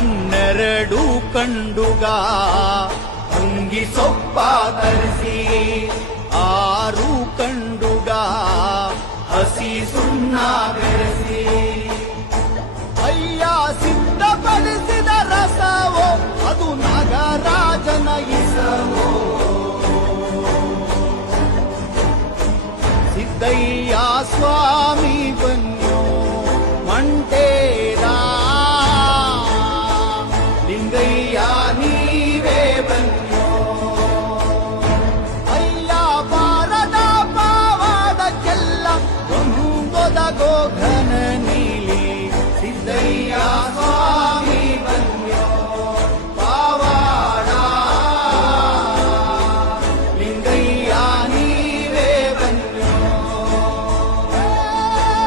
12 ಕಂಡುಗ ಅಂಗಿ ಸೊಪ್ಪ ತರಿಸಿ 6 ಕಂಡುಗ ಹಸಿ ಸುಣ್ಣ ಬೆರೆಸಿ ಅಯ್ಯ ಸಿದ್ಧಪಡಿಸಿದ ರಸವೋ ಅದು ನಾಗರಾಜನ ಇಸವೋ ಸಿದ್ದಯ್ಯ ಸ್ವಾಮಿ ಬನ್ಯೋ ಮಂಟೇರ ಲಿಂಗಯ್ಯ ನೀವೇ ಬನ್ಯೋ ಅಯ್ಯ ಬಾರದ ಪಾವಾಡಕ್ಕೆಲ್ಲ ಒಂದೊದಗೋ ಘರ